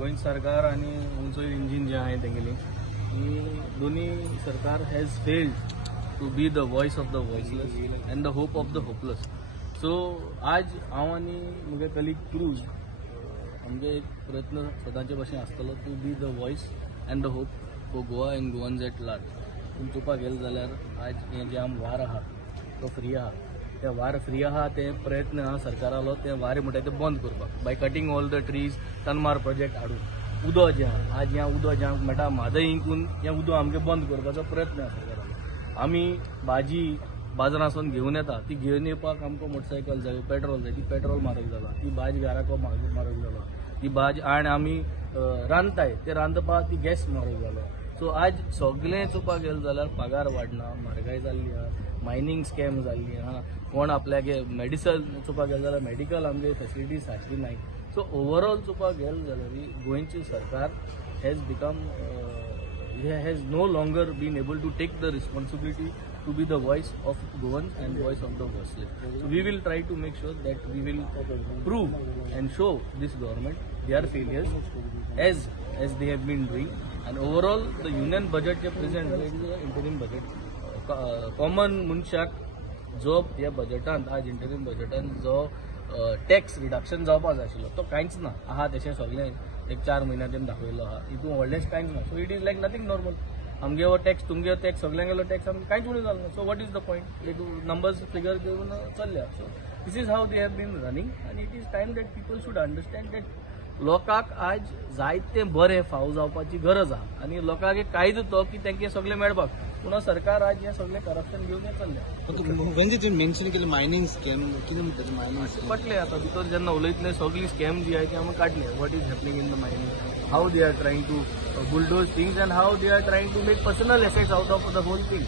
गोंय सरकार आणि उंचो इंजिन जे आहे तेंगेली दोन्ही सरकार has failed to be the voice of the voiceless and the hope of the hopeless. So आज हांव आनी म्हगे कलीग क्रूज आमगे एक प्रयत्न सदांचे भाशेन आसतलो to be the voice and the hope for Goa and Goans at large. पूण चोवपाक गेलें जाल्यार आज हें जें आम वार आहा तो फ्री आहा, ते वार फ्री आहा ते प्रयत्न आहा सरकारालो ते वार म्हणटा ते बंद करपाक by cutting all the trees, तनमार प्रोजेक्ट हाडून उदो जें आहा आज ह्या उदो जें मेळटा म्हादय इंकून हें उदो आमगे बंद करपाचो प्रयत्न आहा सरकारालो. आमी भाजी बाजारांसून घेवन येता ती घेवन येवपाक आमकां मोटरसायकल जाय, पेट्रोल जाय, ती पेट्रोल म्हारग जाला, ती भाज घराको म्हारग जाला, ती भाज आनी आमी रांदताय ते रांदपाक ती गॅस म्हारग जालो. सो आज सगळें चोवपाक गेलें जाल्यार पगार वाडना, म्हारगाय जाल्ली आहा, मायनींग स्कॅम जाल्ली आहा, कोण आपल्यागे मेडिसन चोवपाक गेलें जाल्यार मेडिकल आमगे फेसिलिटीज सारकी नाय. सो ओवरऑल चोवपाक गेलें जाल्यार गोंयची सरकार has become has no longer been able to take the responsibility to be the voice of Goans and voice of the voiceless. So we will try to make sure that we will prove and show this government their failures as they have been doing. And overall the union budget जे present it is an interim budget. Common मनशाक जो ह्या बजेटान आज interim बजेटान जो tax reduction जावपाक जाय आशिल्लो तो कांयच ना आहा तशें सगळें एक 4 म्हयन्यां तेम दाखयलो आहा हितून व्हडलेंच कांयच ना. So it is like nothing normal. आमगे हो टॅक्स तुमगे टॅक्स सगळ्यांगेलो टॅक्स आमकां कांयच उणें जालो ना. So what is the point एक नंबर्स फिगर घेवन चल्ल्या. So this is how they have been running आनी it is time that people should understand that लोकांक आज जायतें बरें फाव जावपाची गरज आहा आनी लोकांक एक कायदो तो की तेंके सगळें मेळपाक. पूण सरकार आज हें सगळें करप्शन घेवन चल्लें. म्हणजे जे मेन्शन केलं मायनिंग स्कॅम कितें म्हणटा मायनिंग कटलें आतां भितर जेन्ना उलयतले सगळी स्कॅम जी आहे ती आमकां काडले. What is happening in the mining, how they are trying to bulldoze things and how they are trying to make personal effects out of the whole thing.